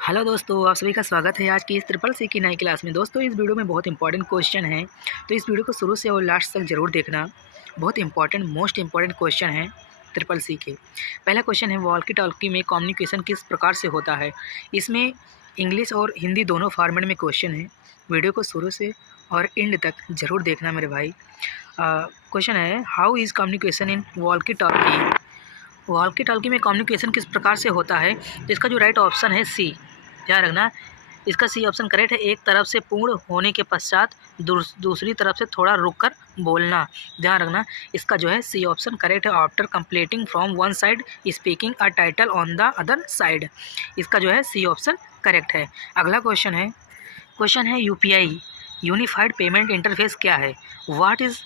Hello दोस्तों, आप सभी का स्वागत है आज की इस ट्रिपल सी की नई क्लास में। दोस्तों, इस वीडियो में बहुत इंपॉर्टेंट क्वेश्चन है, तो इस वीडियो को शुरू से और लास्ट तक ज़रूर देखना। बहुत इंपॉर्टेंट, मोस्ट इंपॉर्टेंट क्वेश्चन है ट्रिपल सी के। पहला क्वेश्चन है, वॉल्की टॉल्की में कम्युनिकेशन किस प्रकार से होता है। इसमें इंग्लिश और हिंदी दोनों फॉर्मेट में क्वेश्चन है। वीडियो को शुरू से और एंड तक ज़रूर देखना मेरे भाई। क्वेश्चन है, हाउ इज़ कम्युनिकेशन इन वॉल्की टॉल्की। वॉल्की टॉल्की में कम्युनिकेशन किस प्रकार से होता है। तो इसका जो राइट ऑप्शन है सी, ध्यान रखना। इसका सी ऑप्शन करेक्ट है। एक तरफ से पूर्ण होने के पश्चात दूसरी तरफ से थोड़ा रुककर बोलना, ध्यान रखना। इसका जो है सी ऑप्शन करेक्ट है। After completing from one side speaking a title on the other side, इसका जो है सी ऑप्शन करेक्ट है। अगला क्वेश्चन है यूपीआई यूनिफाइड पेमेंट इंटरफेस क्या है। What is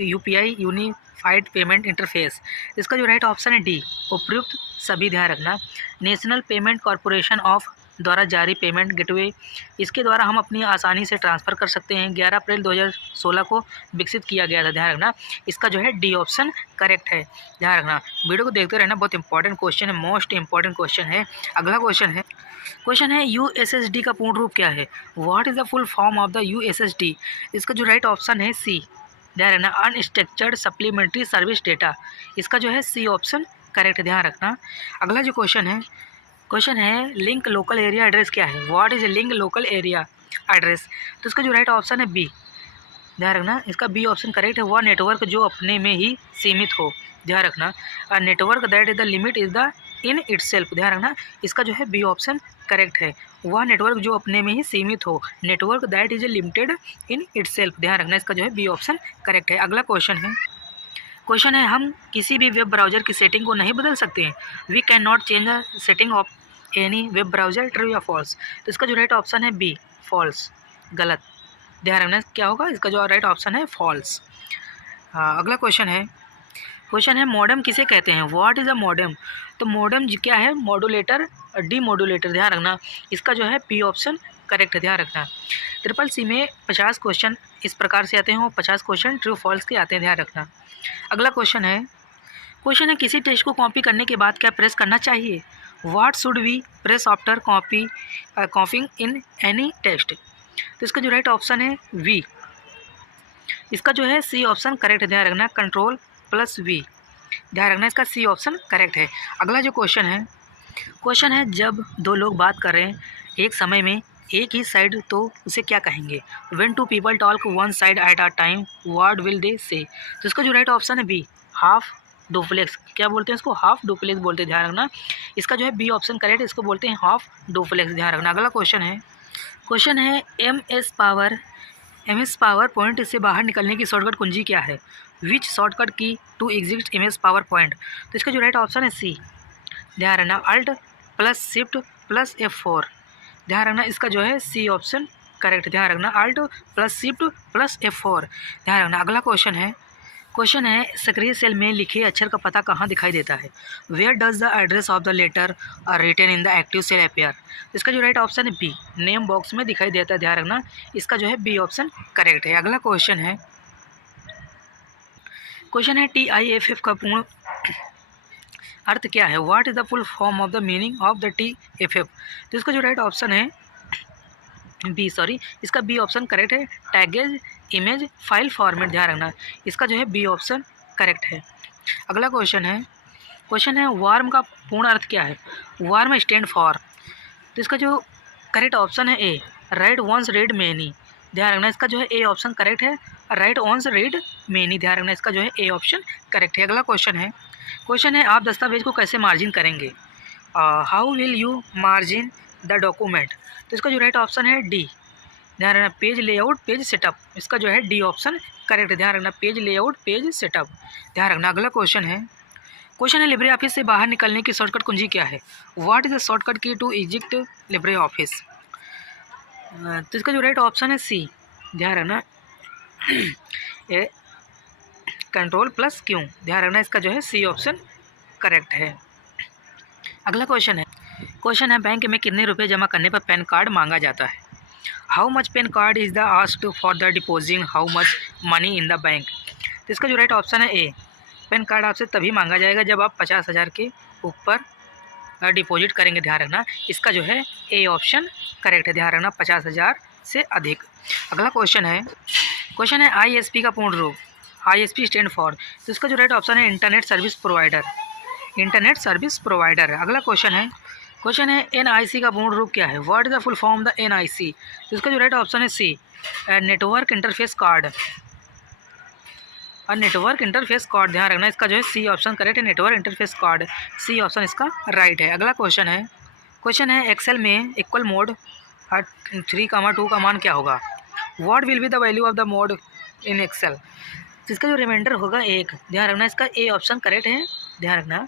UPI unified payment interface. इसका जो राइट ऑप्शन है डी, उपयुक्त सभी, ध्यान रखना। नेशनल पेमेंट कॉरपोरेशन ऑफ द्वारा जारी पेमेंट गेटवे, इसके द्वारा हम अपनी आसानी से ट्रांसफ़र कर सकते हैं। 11 अप्रैल 2016 को विकसित किया गया था, ध्यान रखना। इसका जो है डी ऑप्शन करेक्ट है, ध्यान रखना। वीडियो को देखते रहना, बहुत इंपॉर्टेंट क्वेश्चन है, मोस्ट इंपॉर्टेंट क्वेश्चन है। अगला क्वेश्चन है यूएसएसडी का पूर्ण रूप क्या है। What is the full form of the USSD. इसका जो राइट ऑप्शन है सी, ध्यान रखना, अनस्ट्रक्चर्ड सप्लीमेंट्री सर्विस डेटा, इसका जो है सी ऑप्शन करेक्ट है, ध्यान रखना। अगला जो क्वेश्चन है लिंक लोकल एरिया एड्रेस क्या है। What is link local area address. तो इसका जो राइट ऑप्शन है बी, ध्यान रखना। इसका बी ऑप्शन करेक्ट है। वह नेटवर्क जो अपने में ही सीमित हो, ध्यान रखना। Network that is the limit is the in itself, ध्यान रखना। इसका जो है बी ऑप्शन करेक्ट है। वह नेटवर्क जो अपने में ही सीमित हो, network that is limited in itself, ध्यान रखना। इसका जो है बी ऑप्शन करेक्ट है। अगला क्वेश्चन है हम किसी भी वेब ब्राउज़र की सेटिंग को नहीं बदल सकते हैं। We can not change the setting of any web browser, true या फॉल्स। तो इसका जो राइट ऑप्शन है बी, फॉल्स, गलत, ध्यान रखना। क्या होगा, इसका जो राइट ऑप्शन है फॉल्स। अगला क्वेश्चन है मॉडेम किसे कहते हैं। What is a modem. तो मॉडेम क्या है, मॉड्यूलेटर, डी मॉड्यूलेटर, ध्यान रखना। इसका जो है बी ऑप्शन करेक्ट है, ध्यान रखना। ट्रिपल सी में 50 क्वेश्चन इस प्रकार से आते हैं और 50 क्वेश्चन ट्रू फॉल्स के आते हैं, ध्यान रखना। अगला क्वेश्चन है किसी टेस्ट को कॉपी करने के बाद क्या प्रेस करना चाहिए। What should we press after copying in any test. तो इसका जो राइट ऑप्शन है वी, इसका जो है सी ऑप्शन करेक्ट है, ध्यान रखना। कंट्रोल प्लस वी, ध्यान रखना। इसका सी ऑप्शन करेक्ट है। अगला जो क्वेश्चन है जब दो लोग बात कर रहे हैं एक समय में एक ही साइड, तो उसे क्या कहेंगे। When two people talk one side at a time, what will they say. तो इसका जो राइट ऑप्शन है बी, हाफ डुप्लेक्स, क्या बोलते हैं इसको, हाफ डुप्लेक्स बोलते हैं, ध्यान रखना। इसका जो है बी ऑप्शन करेक्ट है, इसको बोलते हैं हाफ डुप्लेक्स, ध्यान रखना। अगला क्वेश्चन है एम एस पावर पॉइंट से बाहर निकलने की शॉर्टकट कुंजी क्या है। Which shortcut key to exit MS एस पावर पॉइंट। तो इसका जो राइट ऑप्शन है सी, ध्यान रखना, alt plus shift plus F4, ध्यान रखना। इसका जो है सी ऑप्शन करेक्ट, ध्यान रखना, alt plus shift plus F4, ध्यान रखना। अगला क्वेश्चन है सक्रिय सेल में लिखे अक्षर का पता कहाँ दिखाई देता है। Where does the address of the letter are written in the active cell appear. इसका जो राइट ऑप्शन है बी, नेम बॉक्स में दिखाई देता है, ध्यान रखना। इसका जो है बी ऑप्शन करेक्ट है। अगला क्वेश्चन है TIFF का पूर्ण अर्थ क्या है। What is the full form of the meaning of the TFF। तो इसका जो राइट ऑप्शन है बी, इसका बी ऑप्शन करेक्ट है। टैगेज इमेज फाइल फॉर्मेट, ध्यान रखना। इसका जो है बी ऑप्शन करेक्ट है। अगला क्वेश्चन है वार्म का पूर्ण अर्थ क्या है। Warm stand for. तो इसका जो करेक्ट ऑप्शन है ए, राइट वंस रीड मैनी, ध्यान रखना। इसका जो है ए ऑप्शन करेक्ट है, राइट वंस रीड मैनी, ध्यान रखना। इसका जो है ए ऑप्शन करेक्ट है। अगला क्वेश्चन है आप दस्तावेज को कैसे मार्जिन करेंगे। How will you margin the document. तो इसका जो राइट ऑप्शन है डी, ध्यान रखना, पेज लेआउट पेज सेटअप, इसका जो है डी ऑप्शन करेक्ट है, ध्यान रखना। पेज लेआउट पेज सेटअप, ध्यान रखना। अगला क्वेश्चन है लिब्रे ऑफिस से बाहर निकलने की शॉर्टकट कुंजी क्या है। What is the shortcut key to exit Libre office. तो इसका जो राइट ऑप्शन है सी, ध्यान रखना, कंट्रोल प्लस क्यों, ध्यान रखना। इसका जो है सी ऑप्शन करेक्ट है। अगला क्वेश्चन है बैंक में कितने रुपए जमा करने पर पैन कार्ड मांगा जाता है। How much pan card is the asked for the deposit how much money in the bank. तो इसका जो राइट ऑप्शन है ए, पैन कार्ड आपसे तभी मांगा जाएगा जब आप 50,000 के ऊपर डिपॉजिट करेंगे, ध्यान रखना इसका जो है ए ऑप्शन करेक्ट है, ध्यान रखना 50,000 से अधिक। अगला क्वेश्चन है ISP का पूर्ण रूप, ISP स्टैंड फॉर, तो इसका जो राइट ऑप्शन है internet service provider, internet service provider. अगला क्वेश्चन है NIC का पूर्ण रूप क्या है, what is the full form the NIC, तो इसका जो राइट ऑप्शन है सी, नेटवर्क इंटरफेस कार्ड, और नेटवर्क इंटरफेस कार्ड, ध्यान रखना इसका जो है सी ऑप्शन करेक्ट है, network interface card, C option इसका राइट है। अगला क्वेश्चन है एक्सेल में इक्वल मोड 3, 2 का मान क्या होगा, what will be the value of the mod in Excel, इसका जो रिमाइंडर होगा 1, ध्यान रखना इसका ए ऑप्शन करेक्ट है, ध्यान रखना